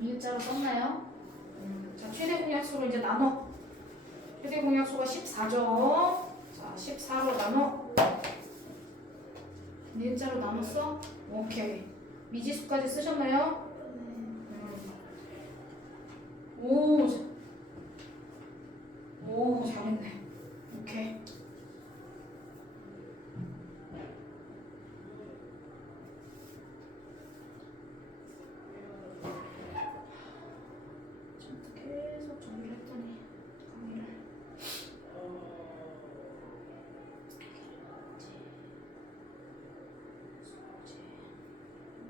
니은자로 썼나요? 자, 최대 공약수로 이제 나눠. 최대 공약수가 14죠. 자, 14로 나눠. 니은자로 나눴어? 오케이. 미지수까지 쓰셨나요? 오, 잘했네. 오케이. 계속 정리를 했더니 강의를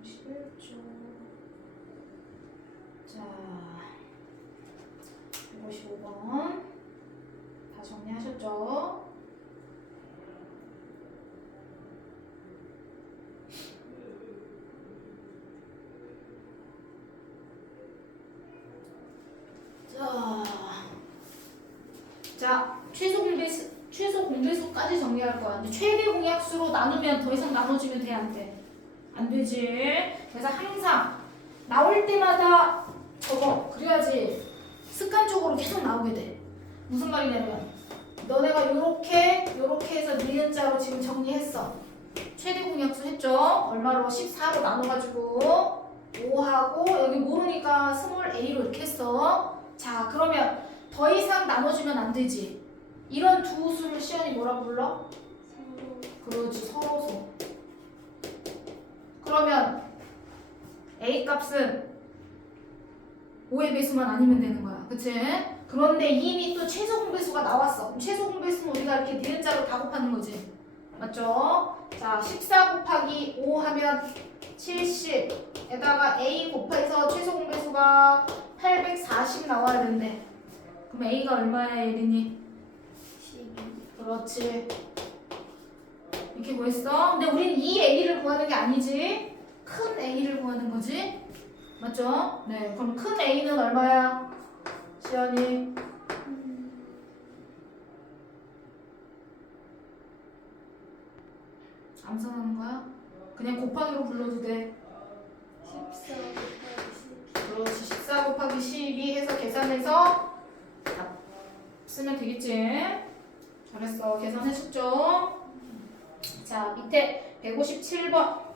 11조. 자, 155번 다 정리하셨죠? 자, 최소 공배수까지 정리할 거야. 근데 최대 공약수로 나누면 더 이상 나눠주면 돼, 안 돼? 안 되지. 그래서 항상 나올 때마다 적어. 그래야지 습관적으로 계속 나오게 돼. 무슨 말이냐면 너네가 요렇게 해서 니은자로 지금 정리했어. 최대 공약수 했죠? 얼마로? 14로 나눠가지고 5하고 여기 모르니까 스몰 a로 이렇게 했어. 자, 그러면 더 이상 나눠주면 안 되지. 이런 두 수를 시연이 뭐라고 불러? 그렇지, 서로소. 그러면 a 값은 5의 배수만 아니면 되는 거야. 그치? 그런데 이미 또 최소 공배수가 나왔어. 그럼 최소 공배수는 우리가 이렇게 니은자로 다 곱하는 거지. 맞죠? 자, 14 곱하기 5 하면 70에다가 a 곱해서 최소 공배수가 840 나와야 된대. 그럼 a가 얼마야, 예린이? 12. 그렇지. 이렇게 구했어. 근데 우린 이 a를 구하는 게 아니지. 큰 a를 구하는 거지. 맞죠? 네. 그럼 큰 a는 얼마야? 시연이. 암산하는 거야? 그냥 곱하기로 불러도 돼. 14 곱하기 12. 그렇지. 14 곱하기 12 해서 계산해서 답 쓰면 되겠지? 잘했어. 계산해줬죠? 자, 밑에 157번.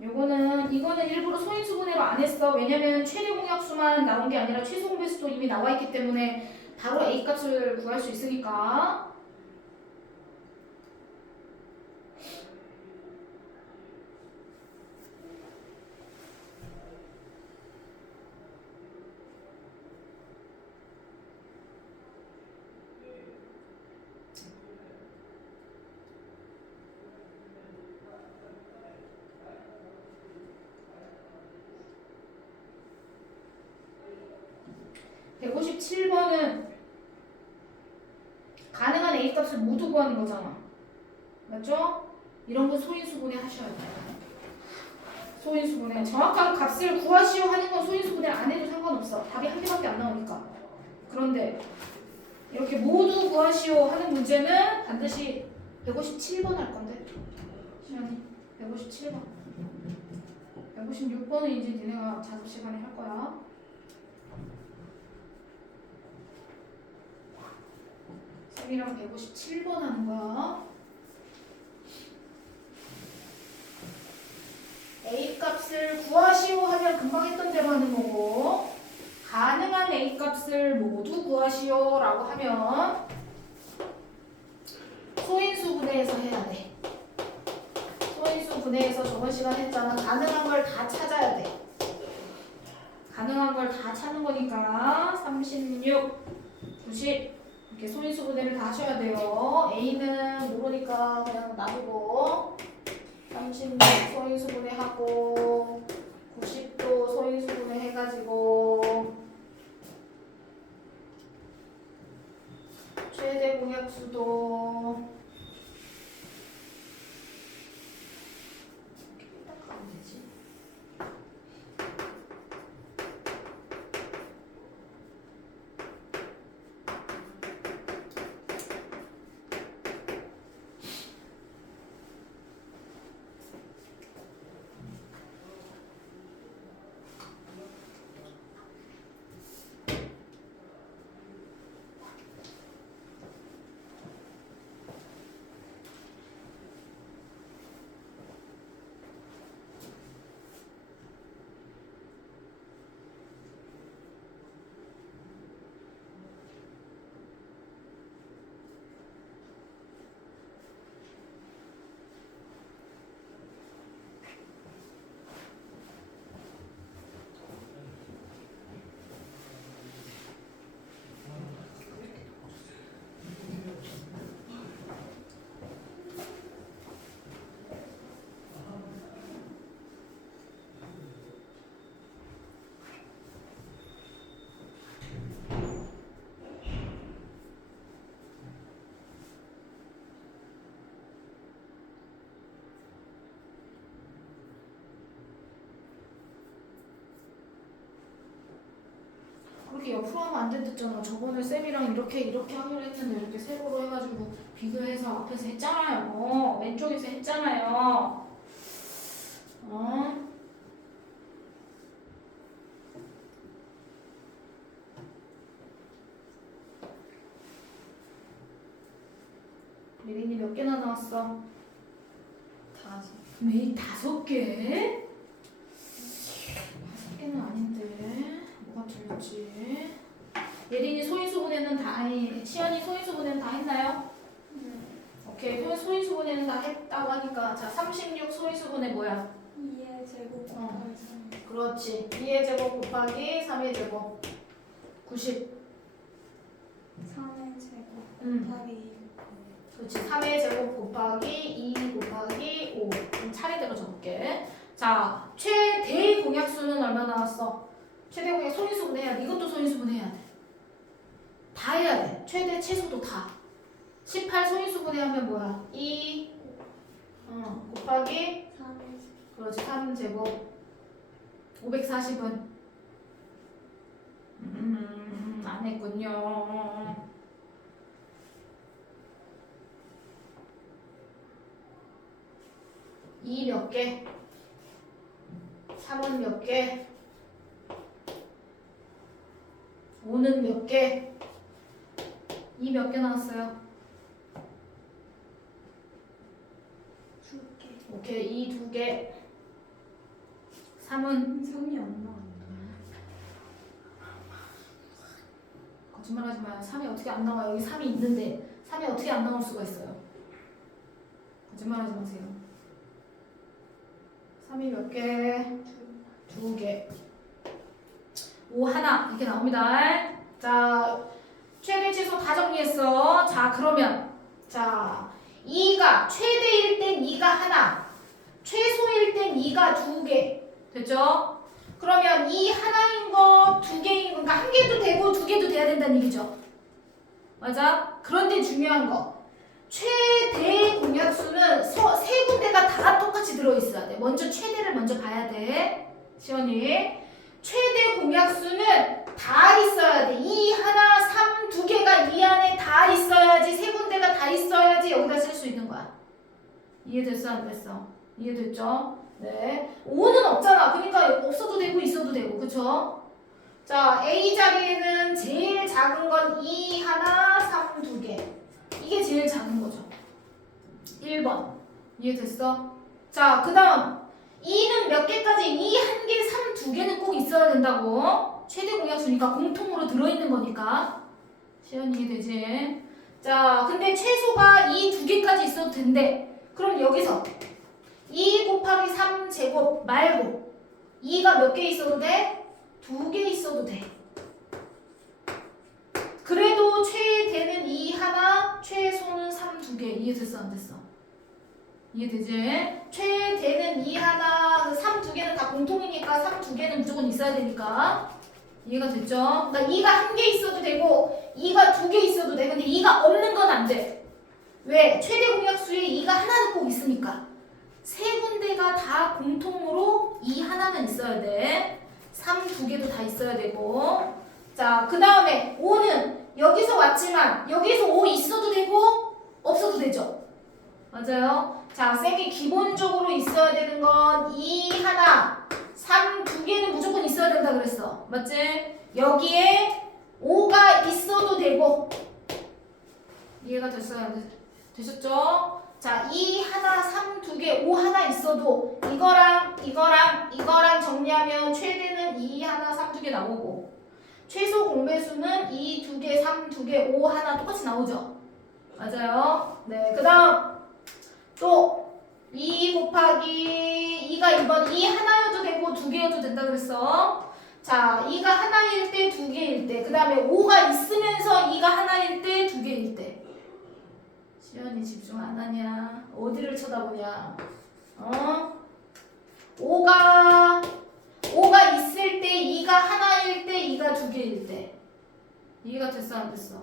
이거는 일부러 소인수분해로 안 했어. 왜냐면 최대 공약수만 나온 게 아니라 최소 공배수도 이미 나와 있기 때문에 바로 A 값을 구할 수 있으니까. (157번은) 가능한 A 값을 모두 구하는 거잖아. 맞죠? 이런 거 소인수분해 하셔야 돼요. 소인수분해. 정확한 값을 구하시오 하는 건 소인수분해 안 해도 상관없어. 답이 한 개밖에 안 나오니까. 그런데 이렇게 모두 구하시오 하는 문제는 반드시 157번 할 건데. 시연이 157번. 156번은 이제 니네가 자습 시간에 할 거야. 쌤이랑 157번 하는 거야. A 값을 구하시오 하면 금방 했던 대로 하는 거고, 가능한 A 값을 모두 구하시오 라고 하면 소인수 분해해서 해야 돼. 소인수 분해해서 저번 시간에 했잖아. 가능한 걸 다 찾아야 돼. 가능한 걸 다 찾는 거니까 36, 90 이렇게 소인수 분해를 다 하셔야 돼요. A는 모르니까 그냥 놔두고 36 소인수 분해하고 90도 소인수 분해해가지고 최대 공약수도 이렇게 딱 가면 되지. 그렇게 옆으로 하면 안 된댔잖아. 저번에 쌤이랑 이렇게 하기로 했는데 이렇게 세로로 해가지고 비교해서 앞에서 했잖아요. 왼쪽에서 했잖아요. 어? 예린이 몇 개나 나왔어? 5. 왜 5개? 5개는 아닌데 뭐가 틀렸지? 예린이 소인수분해는 다 아니 시연이 소인수분해는 다 했나요? 오케이 소인수분해는 다 했다고 하니까 자 36 소인수분해 뭐야? 2의 제곱 곱하기 3. 그렇지 2의 제곱 곱하기 3의 제곱 90 3의 제곱 음. 곱하기 2. 그렇지 3의 제곱 곱하기 2 곱하기 5 그럼 차례대로 적을게. 자 최대 공약수는 얼마 나왔어? 최대 공약 소인수분 해야 돼. 이것도 소인수분 해야 돼. 다 해야 돼. 최대 최소도 다. 18 소인수분해 하면 뭐야? 2 곱하기 3의 그렇지 3제곱 540은 안 했군요. 이 몇 개? 3은 몇 개? 5는 몇 개? 이 몇 개 나왔어요? 2개. 오케이 이 2개 3은 3이 안 나왔네. 거짓말하지 마요. 3이 어떻게 안 나와요? 여기 3이 있는데 3이 어떻게 안 나올 수가 있어요? 거짓말하지 마세요. 3이 몇 개? 2개 5 하나 이렇게 나옵니다. 자 최대 최소 다 정리했어. 자 그러면 자 2가 최대일 땐 2가 하나 최소일 땐 2가 2개 됐죠? 그러면 이 하나인 거 2개인 거 그러니까 한 개도 되고 2개도 돼야 된다는 얘기죠. 맞아? 그런데 중요한 거 최대 공약수는 세 군데가 다 똑같이 들어있어야 돼. 먼저 최대를 먼저 봐야 돼. 시원이 최대 공약수는 다 있어야 돼. 2, 하나, 3, 2개가 이 안에 다 있어야지. 세 군데가 다 있어야지 여기다 쓸 수 있는 거야. 이해됐어? 안 됐어? 이해됐죠? 네. 5는 없잖아. 그러니까 없어도 되고 있어도 되고. 그쵸? 자, A 자리에는 제일 작은 건 2, 하나, 3, 2개. 이게 제일 작은 거죠. 1번. 이해됐어? 자, 그 다음. 2는 몇 개까지? 2, 1개, 3, 2개는 꼭 있어야 된다고. 최대 공약수니까 공통으로 들어있는 거니까. 시연 이해되지? 자, 근데 최소가 2, 2개까지 있어도 된대. 그럼 여기서 2 곱하기 3 제곱 말고 2가 몇 개 있어도 돼? 2개 있어도 돼. 그래도 최대는 2 하나, 최소는 3 2개. 이해됐어 안 됐어? 이해되지? 최대는 2 하나, 3 2개는 다 공통이니까 3 2개는 무조건 있어야 되니까. 이해가 됐죠? 그러니까 2가 1개 있어도 되고 2가 2개 있어도 돼. 근데 2가 없는 건 안 돼. 왜? 최대 공약수에 2가 하나는 꼭 있으니까. 세 군데가 다 공통으로 2 하나는 있어야 돼. 3 2개도 다 있어야 되고. 자, 그 다음에 5는 여기서 왔지만 여기서 5 있어도 되고 없어도 되죠. 맞아요? 자, 쌤이 기본적으로 있어야 되는 건 2 하나, 3 2개는 무조건 있어야 된다 그랬어. 맞지? 여기에 5가 있어도 되고. 이해가 됐어요? 되셨죠? 자, 2 하나, 3 2개, 5 하나 있어도 이거랑 정리하면 최대는 2 하나, 3 2개 나오고 최소 공배수는 2 2개, 3 2개, 5 하나 똑같이 나오죠? 맞아요? 네, 그 다음 또 2 곱하기 2가 이번 2 하나여도 되고 2개여도 된다 그랬어. 자, 2가 하나일 때 2개일 때 그 다음에 5가 있으면서 2가 하나일 때 2개일 때. 시연이 집중 안 하냐? 어디를 쳐다보냐? 5가 있을 때 2가 하나일 때 2가 2개일 때. 이해가 됐어 안 됐어?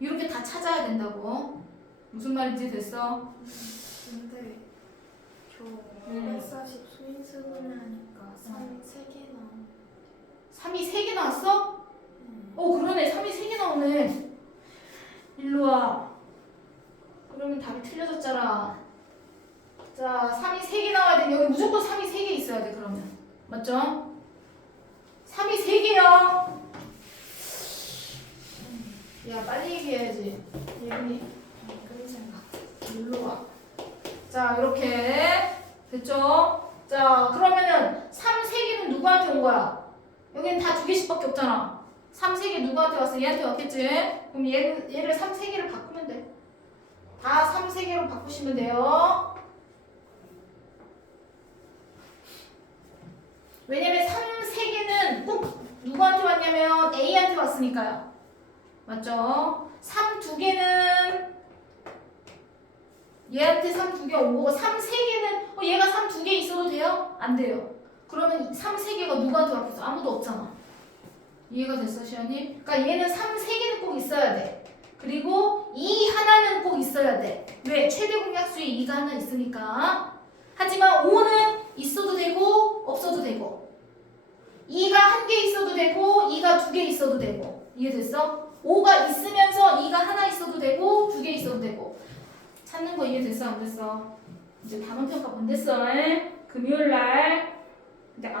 이렇게 다 찾아야 된다고. 무슨 말인지 됐어? 근데 저 540 소인수분해 하니까 3이 3개 나온. 3이 3개 나왔어? 그러네. 3이 3개 나오네. 일로 와. 그러면 답이 틀려졌잖아. 자, 3이 3개 나와야 돼. 여기 무조건 3이 3개 있어야 돼, 그러면. 맞죠? 3이 3개요. 야, 빨리 얘기해야지. 예은이, 끈질가. 일로 와. 자, 이렇게. 됐죠? 자, 그러면은 3 3개는 누구한테 온 거야? 여기는 다 2개씩밖에 없잖아. 3 3개 누구한테 왔어? 얘한테 왔겠지? 그럼 얘를 3 3개를 바꾸면 돼. 다 3 3개로 바꾸시면 돼요. 왜냐면 3 3개는 꼭 누구한테 왔냐면 A한테 왔으니까요. 맞죠? 3 2개는 얘한테 3 2개 온 거고 3 3개는 얘가 3 2개 있어도 돼요? 안 돼요. 그러면 3 3개가 누구한테 왔겠어? 아무도 없잖아. 이해가 됐어, 시연이? 그러니까 얘는 3 3개는 꼭 있어야 돼. 그리고 2 하나는 꼭 있어야 돼. 왜? 최대 공약수에 2가 하나 있으니까. 하지만 5는 있어도 되고 없어도 되고 2가 1개 있어도 되고 2가 2개 있어도 되고. 이해됐어? 5가 있으면서 2가 하나 있어도 되고 2개 있어도 되고. 찾는 거 이해됐어? 안 됐어? 이제 단원평가 본댔어. 금요일날 근데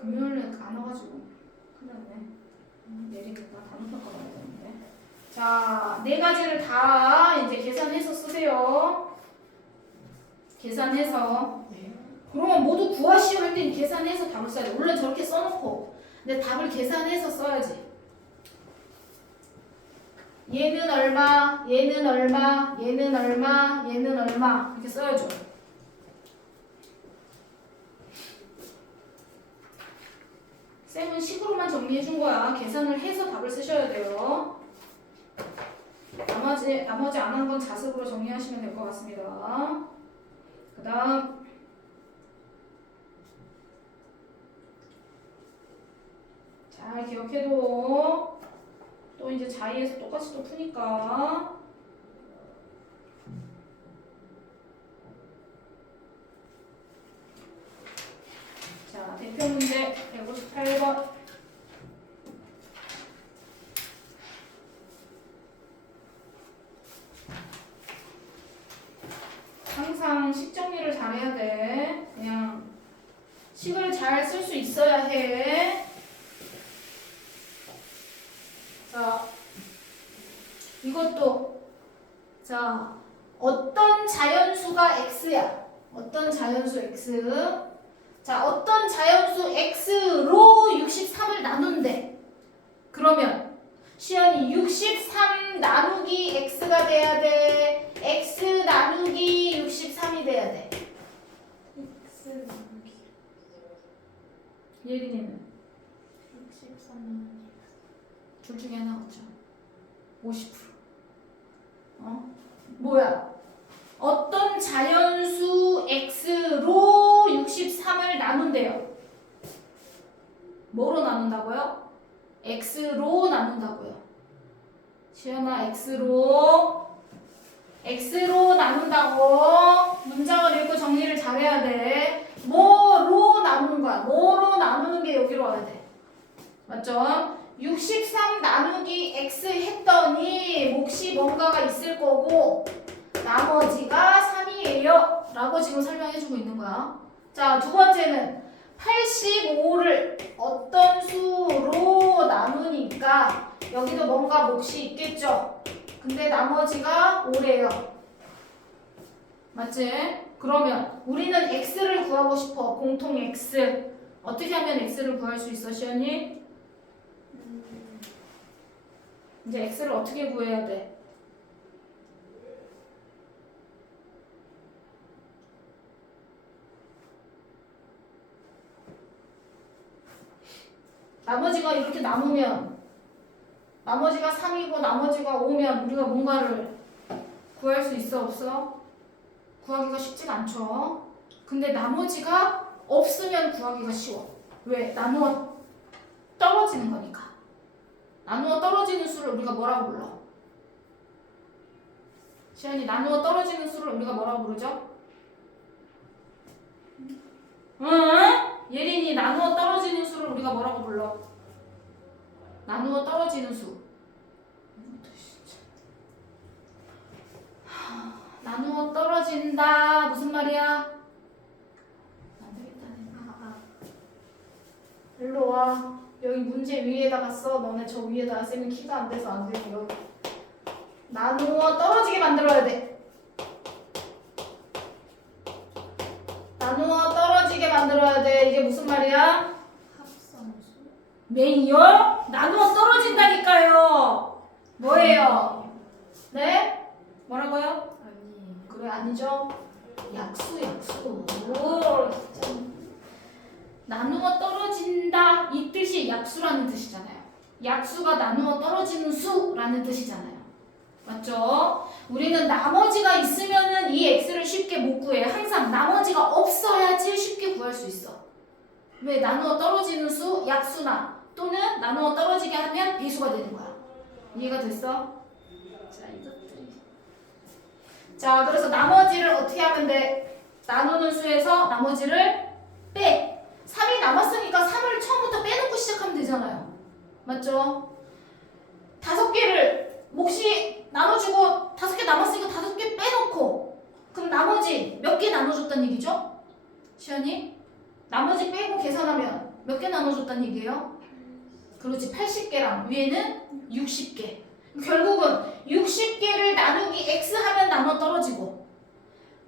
금요일날 안 와가지고 큰일 났네. 내리니까 단원평가 봐야 되는데. 자, 4가지를 다 이제 계산해서 쓰세요. 계산해서. 그러면 모두 구하시오 할 땐 계산해서 답을 써야 돼. 물론 저렇게 써놓고 근데 답을 계산해서 써야지. 얘는 얼마, 얘는 얼마, 얘는 얼마, 얘는 얼마 이렇게 써야죠. 쌤은 식으로만 정리해준 거야. 계산을 해서 답을 쓰셔야 돼요. 나머지 안 한 건 자습으로 정리하시면 될 것 같습니다. 그 다음 잘 기억해도 또 이제 자의에서 똑같이 또 푸니까 자, 대표 문제 158번 항상 식 정리를 잘해야 돼. 그냥 식을 잘 쓸 수 있어야 해. 자, 이것도 자, 어떤 자연수가 x야? 어떤 자연수 x? 자, 어떤 자연수 x로 63을 나눈대. 그러면 시연이 63 나누기 x가 돼야 돼. x 나누기 63이 돼야 돼. X 나누기 예린이는 63 나누기 둘 중에 하나 맞죠? 50%. 뭐야? 어떤 자연수 x로 63을 나눈대요. 뭐로 나눈다고요? x로 나눈다고요. 시연아, x로 나눈다고. 문장을 읽고 정리를 잘해야 돼. 뭐로 나누는 거야? 뭐로 나누는 게 여기로 와야 돼. 맞죠? 63 나누기 x 했더니 몫이 뭔가가 있을 거고 나머지가 3이에요 라고 지금 설명해주고 있는 거야. 자, 두 번째는 85를 어떤 수로 나누니까 여기도 뭔가 몫이 있겠죠. 근데 나머지가 5래요. 맞지? 그러면 우리는 x를 구하고 싶어. 공통 x. 어떻게 하면 x를 구할 수 있어, 시연이? 이제 x를 어떻게 구해야 돼? 나머지가 이렇게 남으면 나머지가 3이고 나머지가 5면 우리가 뭔가를 구할 수 있어, 없어? 구하기가 쉽지가 않죠. 근데 나머지가 없으면 구하기가 쉬워. 왜? 나누어 떨어지는 거니까. 나누어 떨어지는 수를 우리가 뭐라고 불러? 시연이, 나누어 떨어지는 수를 우리가 뭐라고 부르죠? 응? 예린이, 나누어 떨어지는 수를 우리가 뭐라고 불러? 나누어 떨어지는 수. 나누어 떨어진다. 무슨 말이야? 안 되겠다. 일로 와. 여기 문제 위에다가 써. 너네 저 위에다가 쌤이 키가 안 돼서 안 되고 여기. 나누어 떨어지게 만들어야 돼. 나누어 떨어지게 만들어야 돼. 이게 무슨 말이야? 합성수. 메이요? 나누어 떨어진다니까요. 뭐예요? 네? 뭐라고요? 아니. 그래 아니죠? 약수. 오, 진짜. 나누어 떨어진다 이 뜻이 약수라는 뜻이잖아요. 약수가 나누어 떨어지는 수라는 뜻이잖아요. 맞죠? 우리는 나머지가 있으면은 이 x를 쉽게 못 구해. 항상 나머지가 없어야지 쉽게 구할 수 있어. 왜? 나누어 떨어지는 수, 약수나 또는 나누어 떨어지게 하면 배수가 되는 거야. 이해가 됐어? 자, 이것들이. 자, 그래서 나머지를 어떻게 하면 돼? 나누는 수에서 나머지를 빼. 3이 남았으니까 3을 처음부터 빼놓고 시작하면 되잖아요. 맞죠? 5개를 몫이 나눠주고 5개 남았으니까 5개 빼놓고 그럼 나머지 몇 개 나눠줬단 얘기죠? 시연이? 나머지 빼고 계산하면 몇 개 나눠줬단 얘기예요? 그렇지 80개랑 위에는 60개. 결국은 60개를 나누기 x 하면 나눠 떨어지고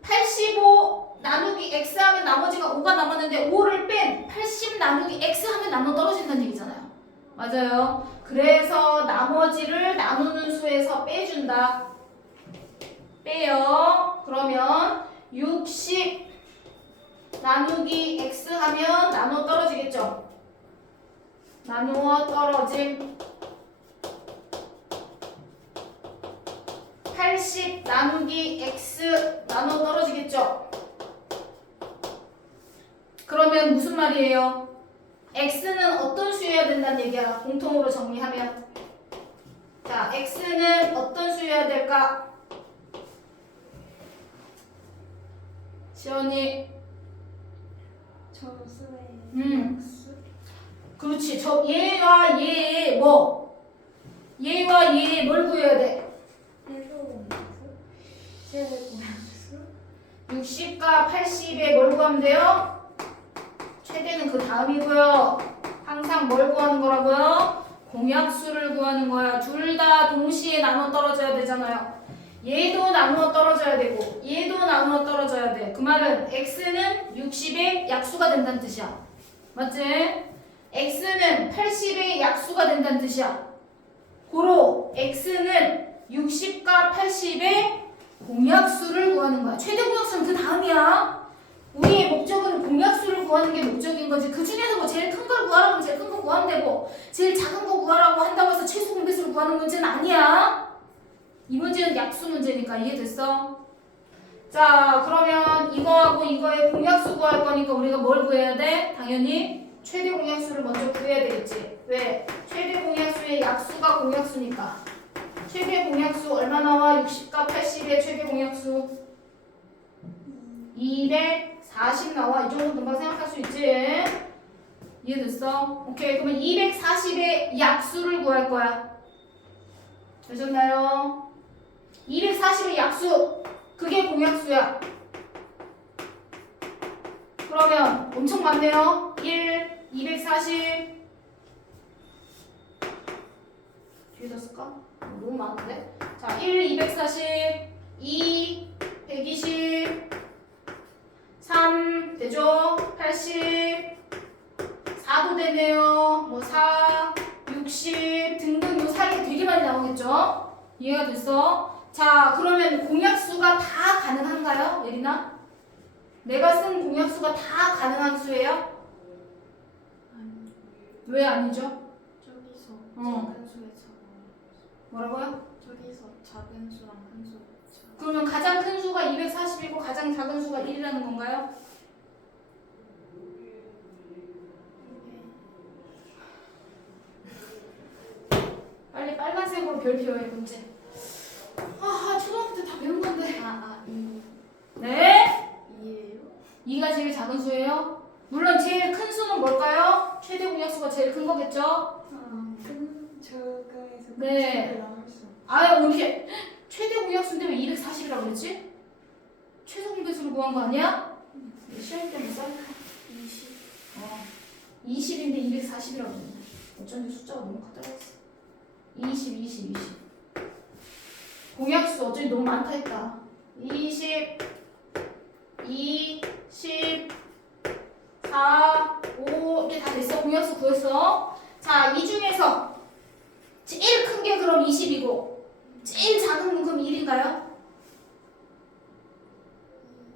85 나누기 x 하면 나머지가 5가 남았는데 5를 뺀 80 나누기 x 하면 나눠 떨어진다는 얘기잖아요. 맞아요. 그래서 나머지를 나누는 수에서 빼준다. 빼요. 그러면 60 나누기 x 하면 나눠 떨어지겠죠? 나누어 떨어짐. 80 나누기 x 나눠 떨어지겠죠? 그러면 무슨 말이에요? x는 어떤 수여야 된다는 얘기야. 공통으로 정리하면 자, x는 어떤 수여야 될까? 시연이 저수의 약수. 그렇지. 저 얘와 얘의 뭐? 얘와 얘의 뭘 구해야 돼? 최고약수. 60과 80에 뭘 구하면 돼요? 최대는 그 다음이고요. 항상 뭘 구하는 거라고요? 공약수를 구하는 거야. 둘 다 동시에 나눠 떨어져야 되잖아요. 얘도 나누어 떨어져야 되고 얘도 나누어 떨어져야 돼. 그 말은 x는 60의 약수가 된다는 뜻이야. 맞지? x는 80의 약수가 된다는 뜻이야. 고로 x는 60과 80의 공약수를 구하는 거야. 최대 공약수는 그 다음이야. 우리의 목적은 공약수를 구하는 게 목적인 거지. 그 중에서 뭐 제일 큰 걸 구하라고 하면 제일 큰 거 구하면 되고 제일 작은 거 구하라고 한다고 해서 최소 공배수를 구하는 문제는 아니야. 이 문제는 약수 문제니까 이해됐어? 자, 그러면 이거하고 이거의 공약수 구할 거니까 우리가 뭘 구해야 돼? 당연히 최대 공약수를 먼저 구해야 되겠지. 왜? 최대 공약수의 약수가 공약수니까. 최대 공약수 얼마 나와? 60과 80의 최대 공약수 240 나와. 이 정도 금방 생각할 수 있지? 이해됐어? 오케이. 그러면 240의 약수를 구할 거야. 되셨나요? 240의 약수. 그게 공약수야. 그러면 엄청 많네요. 1, 240 뒤에다 쓸까? 너무 많은데? 자, 1, 240 2, 120 3 되죠? 80 4도 되네요. 뭐 4, 60 등등 요 사이에 되게 많이 나오겠죠? 이해가 됐어? 자, 그러면 공약수가 다 가능한가요? 예린아? 내가 쓴 공약수가 다 가능한 수예요? 아니. 왜 아니죠? 저기서 어. 작은 수에 작은. 뭐라고요? 저기서 작은 수랑 큰 수. 그러면 가장 큰 수가 240이고 가장 작은 수가 1이라는 건가요? 빨리 빨간색으로 별표해 문제. 초등학교 때 다 배운 건데. 네? 2예요? 2가 제일 작은 수예요? 물론 제일 큰 수는 뭘까요? 최대 공약수가 제일 큰 거겠죠? 저거에서 네. 근수를 나눌 수 없어. 아 어떻게 최대 공약수인데 왜 240이라고 그랬지? 최소 공배수를 구한 거 아니야? 시험 때문에 써니까 20. 20인데 240이라고 그랬네. 어쩐지 숫자가 너무 크더라고. 20. 공약수 어쩐지 너무 많다 했다. 20, 2, 10, 4, 5 이게 다 됐어. 공약수 구했어. 자, 이 중에서 제일 큰 게 그럼 20이고 제일 작은 건 그럼 1인가요?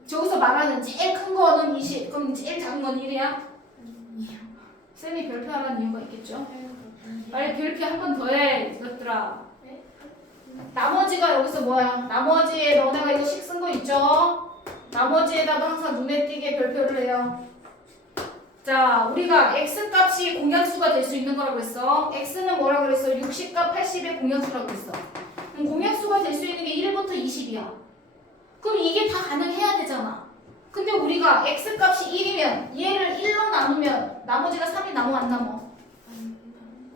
저기서 말하는 제일 큰 거는 20, 그럼 제일 작은 건 1이야? 아니요. 쌤이 별표하라는 이유가 있겠죠? 네. 빨리 별표 한 번 더 해, 이것들아. 네? 나머지가 여기서 뭐야? 나머지에 너네가 이거 식 쓴 거 있죠? 나머지에다가 항상 눈에 띄게 별표를 해요. 자, 우리가 x값이 공약수가 될 수 있는 거라고 했어. x는 뭐라고 그랬어? 60과 80의 공약수라고 했어. 그럼 공약수가 될 수 있는 게 1부터 20이야. 그럼 이게 다 가능해야 되잖아. 근데 우리가 x값이 1이면 얘를 1로 나누면 나머지가 3이 남어 안 남어?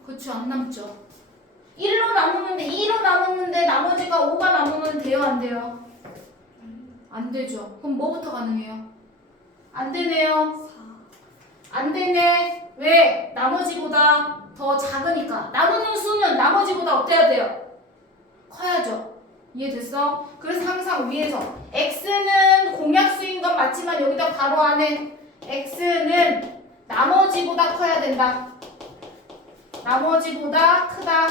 그렇죠, 안 남죠. 1로 나누는데 2로 나누는데 나머지가 5가 남으면 돼요, 안 돼요? 안 되죠. 그럼 뭐부터 가능해요? 안 되네요. 4. 안 되네. 왜? 나머지보다 더 작으니까. 나누는 수는 나머지보다 어때야 돼요? 커야죠. 이해됐어? 그래서 항상 위에서 x는 공약수인 건 맞지만 여기다 바로 안에 x는 나머지보다 커야 된다. 나머지보다 크다.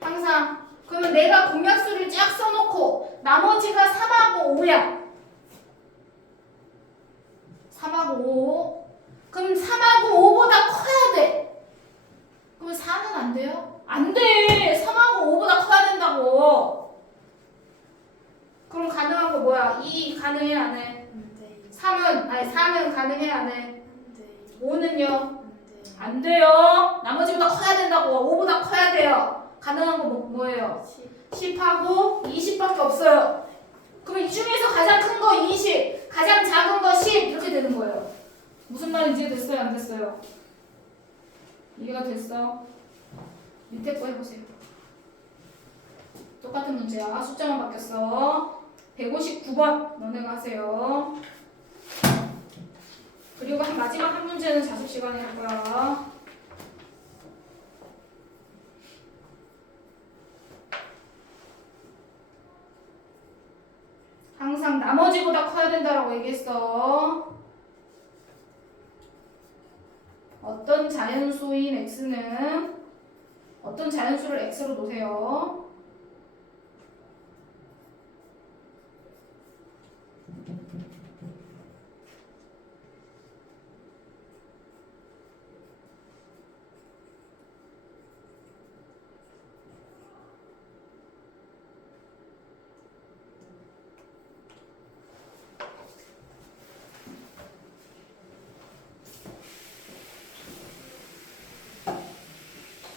항상. 그러면 내가 공약수를 쫙 써놓고 나머지가 3하고 5야. 3하고 5. 그럼 3하고 5보다 커야 돼. 그럼 4는 안 돼요? 안 돼. 3하고 5보다 커야 된다고. 그럼 가능한 거 뭐야? 2 가능해 안 해? 안 돼. 4는 가능해 안 해? 안 돼. 5는요? 안 돼. 안 돼요. 나머지보다 커야 된다고. 5보다 커야 돼요. 가능한 거 뭐예요? 10. 10하고 20밖에 없어요. 그럼 이 중에서 가장 큰 거 20, 가장 작은 거 10 이렇게 되는 거예요. 무슨 말인지 됐어요? 안 됐어요? 이해가 됐어? 밑에 거 해보세요. 똑같은 문제야. 숫자만 바뀌었어. 159번 너네가 하세요. 그리고 마지막 한 문제는 자습 시간에 할 거야. 항상 나머지보다 커야 된다라고 얘기했어. 어떤 자연수인 x는 어떤 자연수를 x로 놓으세요.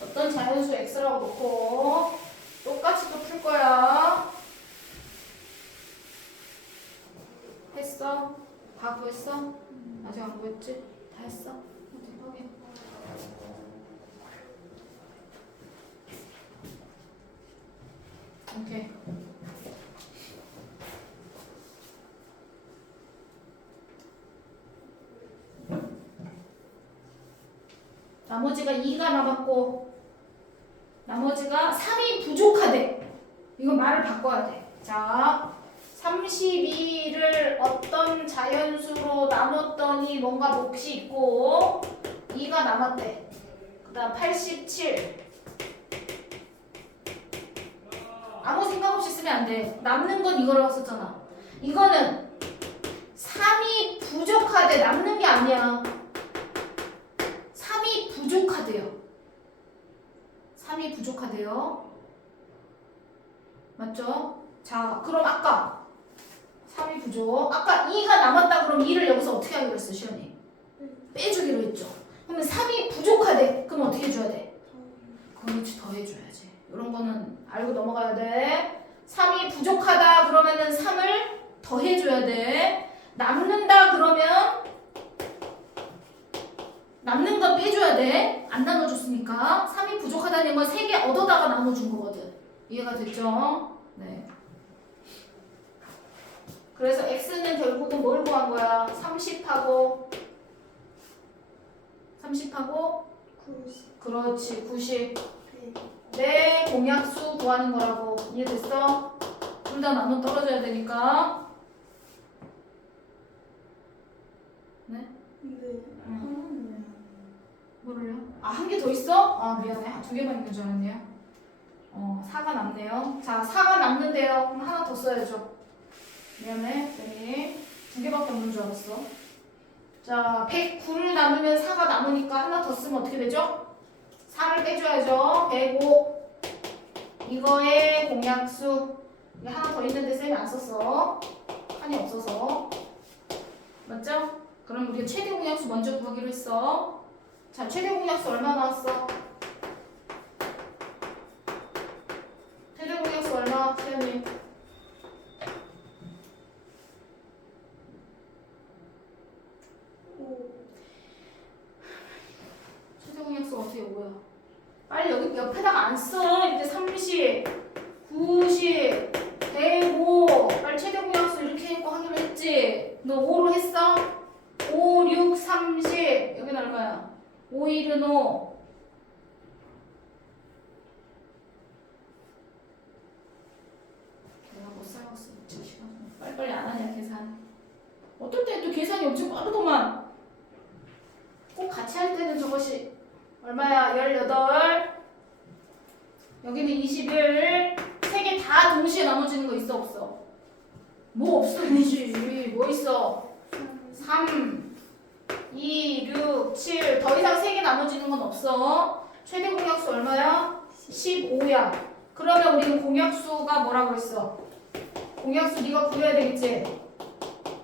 어떤 자연수 x라고 놓고 똑같이 또 풀 거야. 했어? 다 구했어? 아직 안 구했지? 다 했어? 어디 확인. 오케이. 나머지가 2가 남았고 나머지가 3이 부족하대. 이거 말을 바꿔야 돼. 자, 32를 어떤 자연수로 나눴더니 뭔가 몫이 있고 2가 남았대. 그 다음 87. 아무 생각 없이 쓰면 안 돼. 남는 건 이거라고 썼잖아. 이거는 3이 부족하대. 남는 게 아니야. 3이 부족하대요. 3이 부족하대요. 맞죠? 자, 그럼 아까 3이 부족. 아까 2가 남았다 그럼 2를 여기서 어떻게 하기로 했어, 시연이? 빼주기로 했죠. 그러면 3이 부족하대. 그럼 어떻게 해줘야 돼? 그렇지, 더해줘야지. 이런 거는 알고 넘어가야 돼. 3이 부족하다 그러면은 3을 더해줘야 돼. 남는다 그러면 남는 건 빼줘야 돼. 안 나눠줬으니까. 3이 부족하다는 건 3개 얻어다가 나눠준 거거든. 이해가 됐죠? 네. 그래서 x는 결국은 뭘 구한 거야? 30하고 90. 그렇지 90. 100. 내 공약수 구하는 거라고. 이해됐어? 둘 다 나눠 떨어져야 되니까. 네? 네. 뭐를요? 아, 한 개 더 있어? 아, 미안해. 두 개만 있는 줄 알았네요. 4가 남네요. 자, 4가 남는데요. 그럼 하나 더 써야죠. 미안해. 네. 두 개밖에 없는 줄 알았어. 자, 109를 나누면 4가 남으니까 하나 더 쓰면 어떻게 되죠? 4를 빼줘야죠. 105. 이거의 공약수. 이게 하나 더 있는데 쌤이 안 썼어. 칸이 없어서. 맞죠? 그럼 우리가 최대 공약수 먼저 구하기로 했어. 자, 최대 공약수 얼마 나왔어? 최대 공약수 얼마? 태연님. 최대 공약수 어떻게 5야? 빨리 여기 옆에다가 안 써. 이렇게 30, 90, 105. 빨리 최대 공약수 이렇게 했고 하기로 했지. 너 5로 했어? 5, 6, 30. 여기는 얼마야? 5, 1은 5. 내가 못 살았어. 빨리빨리 안 하냐 계산. 어떨 때 또 계산이 엄청 빠르더만. 꼭 같이 할 때는 저것이 얼마야? 18. 여기는 21. 세 개 다 동시에 나눠지는 거 있어 없어? 뭐 없어 이지. 뭐 있어? 3, 2, 6, 7. 더 이상 세 개 나눠지는 건 없어. 최대 공약수 얼마야? 15야. 그러면 우리는 공약수가 뭐라고 그랬어? 공약수 네가 구해야 되겠지?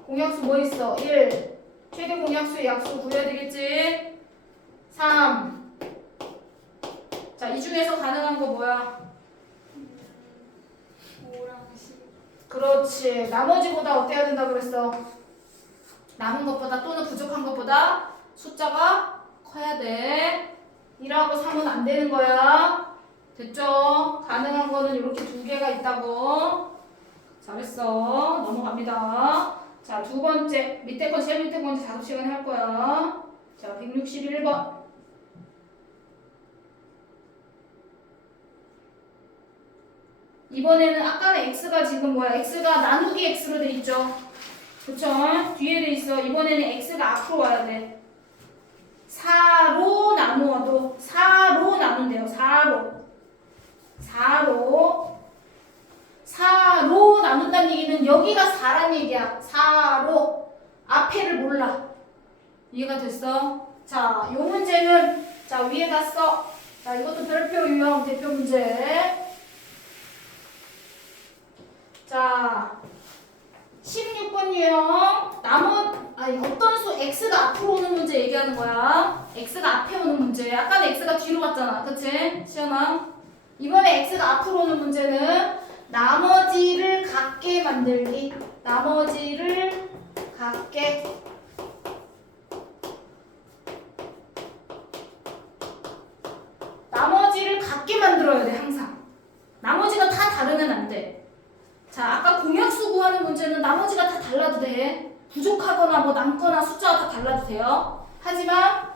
공약수 뭐 있어? 1. 최대 공약수의 약수 구해야 되겠지? 3. 자, 이 중에서 가능한 거 뭐야? 5랑 10. 그렇지. 나머지보다 어때야 된다 그랬어? 남은 것보다 또는 부족한 것보다 숫자가 커야 돼. 1하고 3은 안 되는 거야. 됐죠? 가능한 거는 이렇게 두 개가 있다고. 잘했어. 넘어갑니다. 자, 두 번째. 밑에 거 제일 밑에 거 이제 작업 시간에 할 거야. 자, 161번. 이번에는 아까는 x가 지금 뭐야? x가 나누기 x로 돼 있죠? 그쵸? 뒤에 돼 있어. 이번에는 x가 앞으로 와야 돼. 4로 나누어도 4로 나눈대요. 4로 나눈다는 얘기는 여기가 4란 얘기야. 4로 앞에를 몰라. 이해가 됐어? 자, 요 문제는 자 위에다 써. 자, 이것도 별표 유형 대표 문제. 자, 16번 유형. 어떤 수 x가 앞으로 오는 문제 얘기하는 거야. x가 앞에 오는 문제. 아까는 x가 뒤로 갔잖아. 그치? 시연아. 이번에 x가 앞으로 오는 문제는 나머지를 같게 만들기. 나머지를 같게. 나머지를 같게 만들어야 돼, 항상. 나머지가 다 다르면 안 돼. 자, 아까 공약수 구하는 문제는 나머지가 다 달라도 돼. 부족하거나 뭐 남거나 숫자가 다 달라도 돼요. 하지만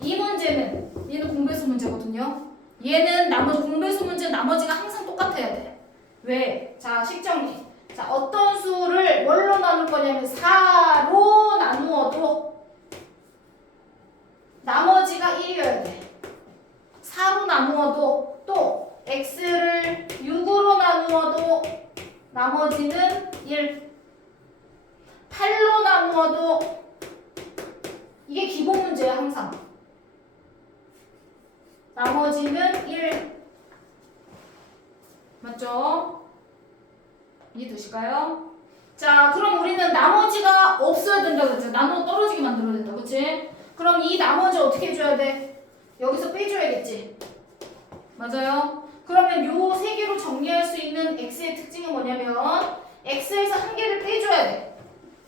이 문제는 얘는 공배수 문제거든요. 얘는 공배수 문제는 나머지가 항상 똑같아야 돼. 왜? 자, 식정리. 자, 어떤 수를 뭘로 나눌 거냐면 4로 나누어도 나머지가 1이어야 돼. 4로 나누어도 또 x를 6으로 나누어도 나머지는 1. 8로 나누어도 이게 기본 문제야 항상. 나머지는 1. 맞죠? 이해되실까요? 자, 그럼 우리는 나머지가 없어야 된다 그랬죠. 나눠 떨어지게 만들어야 된다. 그치? 그럼 이 나머지 어떻게 해줘야 돼? 여기서 빼줘야겠지. 맞아요? 그러면 요 세 개로 정리할 수 있는 x의 특징은 뭐냐면 x에서 한 개를 빼줘야 돼.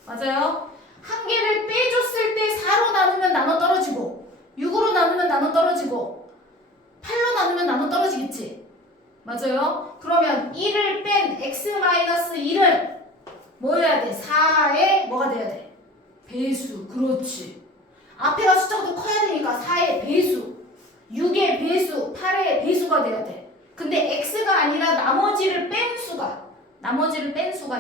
맞아요? 한 개를 빼줬을 때 4로 나누면 나눠 떨어지고 6으로 됐어요? 그러면 1을 뺀 x-1은 뭐여야 돼? 4의 뭐가 돼야 돼? 배수. 그렇지. 앞에가 숫자가 더 커야 되니까 4의 배수, 6의 배수, 8의 배수가 돼야 돼. 근데 x가 아니라 나머지를 뺀 수가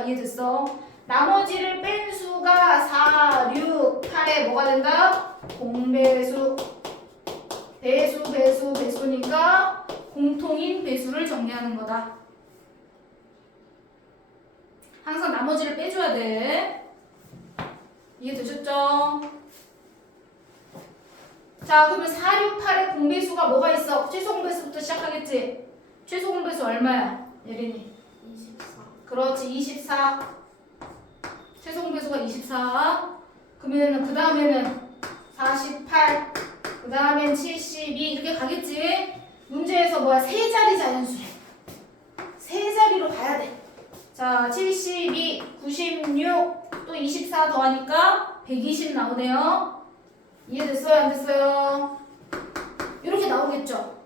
이해됐어? 나머지를 뺀 수가 4, 6, 8에 뭐가 된다? 공배수. 배수니까 공통인 배수를 정리하는 거다. 항상 나머지를 빼줘야 돼. 이해되셨죠? 자, 그러면 4, 6, 8의 공배수가 뭐가 있어? 최소 공배수부터 시작하겠지? 최소 공배수 얼마야? 예린이. 24. 그렇지, 24. 최소 공배수가 24. 그러면 그 다음에는 48. 그 다음엔 72. 이렇게 가겠지? 문제에서 뭐야? 세 자리 자연수래. 세 자리로 가야 돼. 자, 72, 96, 또 24 더하니까 120 나오네요. 이해됐어요? 안 됐어요? 이렇게 나오겠죠?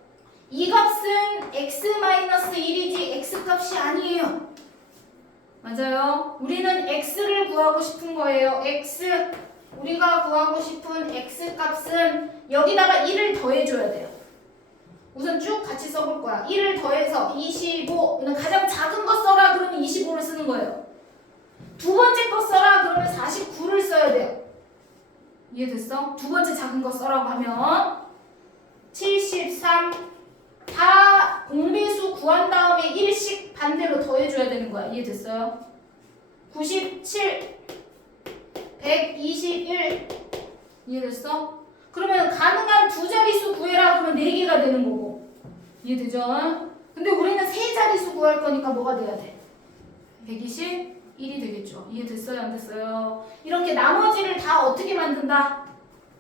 이 값은 x-1이지 x값이 아니에요. 맞아요? 우리는 x를 구하고 싶은 거예요. x. 우리가 구하고 싶은 x값은 여기다가 1을 더해줘야 돼요. 우선 쭉 같이 써볼 거야. 1을 더해서 25. 가장 작은 거 써라 그러면 25를 쓰는 거예요. 두 번째 거 써라 그러면 49를 써야 돼요. 이해됐어? 두 번째 작은 거 써라고 하면 73. 다 공배수 구한 다음에 1씩 반대로 더해줘야 되는 거야. 이해됐어요? 97. 121. 이해됐어? 그러면 가능한 두 자릿수 구해라 그러면 4개가 되는 거고. 이해되죠? 근데 우리는 세 자릿수 구할 거니까 뭐가 돼야 돼? 121이 되겠죠. 이해됐어요? 안 됐어요? 이렇게 나머지를 다 어떻게 만든다?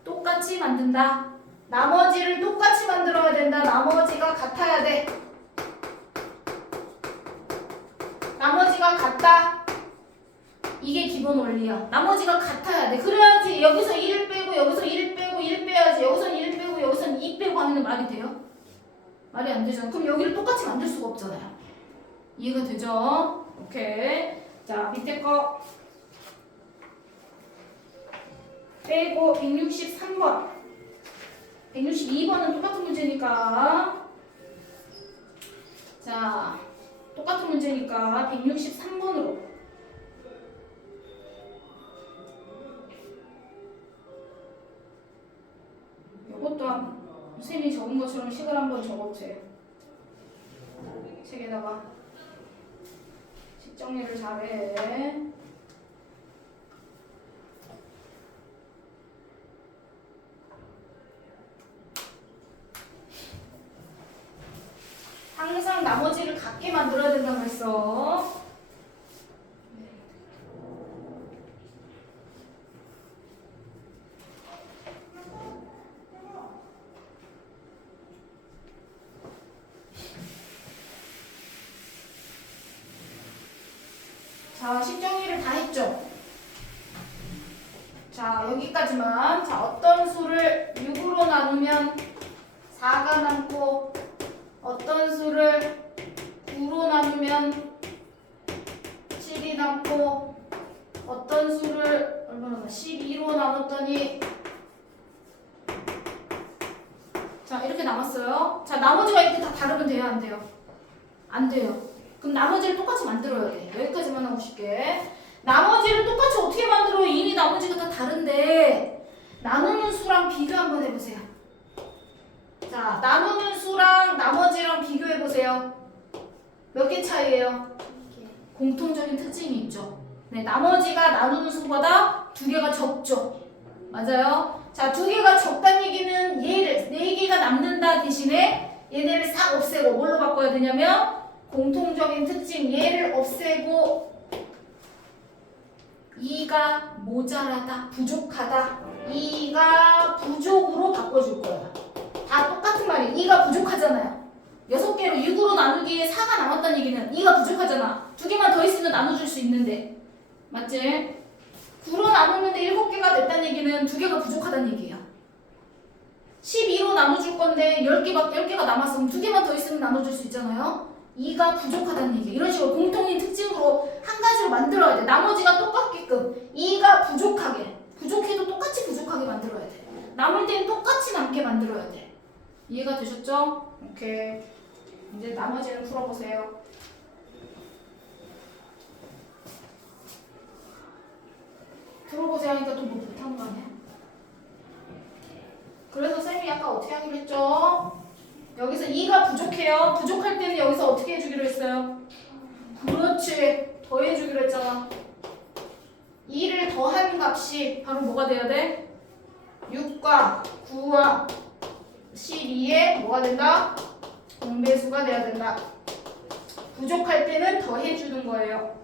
똑같이 만든다. 나머지를 똑같이 만들어야 된다. 나머지가 같아야 돼. 나머지가 같다. 이게 기본 원리야. 나머지가 같아야 돼. 그래야지 여기서 1 빼고 여기서 1 빼고 1 빼야지. 여기선 1 빼고 여기선 2 빼고 하면 말이 돼요? 말이 안 되잖아. 그럼 여기를 똑같이 만들 수가 없잖아요. 이해가 되죠? 오케이. 자, 밑에 거 빼고 163번. 162번은 똑같은 문제니까. 자, 똑같은 문제니까 163번으로. 이것도 쌤이 적은 것처럼 식을 한번 적었지. 책에다가 식 정리를 잘해. 항상 나머지를 같게 만들어야 된다고 했어. 자, 식정리를 다 했죠? 자, 여기까지만. 자, 어떤 수를 6으로 나누면 4가 남고 어떤 수를 9로 나누면 7이 남고 어떤 수를 얼마나 12로 나눴더니 자, 이렇게 남았어요. 자, 나머지가 이렇게 다 다르면 돼요? 안 돼요? 안 돼요. 그럼 나머지를 똑같이 만들어야 돼. 여기까지만 하고 싶게. 나머지를 똑같이 어떻게 만들어? 이미 나머지가 다 다른데 나누는 수랑 비교 한번 해보세요. 자, 나누는 수랑 나머지랑 비교해보세요. 몇 개 차이예요? 공통적인 특징이 있죠. 네, 나머지가 나누는 수보다 2개가 적죠. 맞아요? 자, 2개가 적다는 얘기는 얘를 4개가 남는다 대신에 얘네를 싹 없애고 뭘로 바꿔야 되냐면 공통적인 특징 얘를 없애고 2가 모자라다, 부족하다. 2가 부족으로 바꿔줄 거야. 다 똑같은 말이에요. 2가 부족하잖아요. 6개로 6으로 나누기에 4가 남았다는 얘기는 2가 부족하잖아. 2개만 더 있으면 나눠줄 수 있는데. 맞지? 9로 나누는데 7개가 됐다는 얘기는 2개가 부족하다는 얘기야. 12로 나눠줄 건데 10개가 남았으면 2개만 더 있으면 나눠줄 수 있잖아요. 2가 부족하다는 얘기. 이런 식으로 공통인 특징으로 한 가지로 만들어야 돼. 나머지가 똑같게끔 2가 부족하게, 부족해도 똑같이 부족하게 만들어야 돼. 남을 때는 똑같이 남게 만들어야 돼. 이해가 되셨죠? 오케이. 이제 나머지는 풀어보세요. 들어보세요 하니까 또 뭐 못한 거 아니야? 그래서 쌤이 아까 어떻게 하기로 했죠? 여기서 2가 부족해요. 부족할 때는 여기서 어떻게 해주기로 했어요? 그렇지. 더해주기로 했잖아. 2를 더한 값이 바로 뭐가 돼야 돼? 6과 9와 12의 뭐가 된다? 공배수가 돼야 된다. 부족할 때는 더해주는 거예요.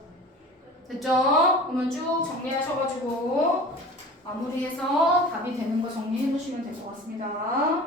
됐죠? 그러면 쭉 정리하셔가지고 마무리해서 답이 되는 거 정리해 놓으시면 될 것 같습니다.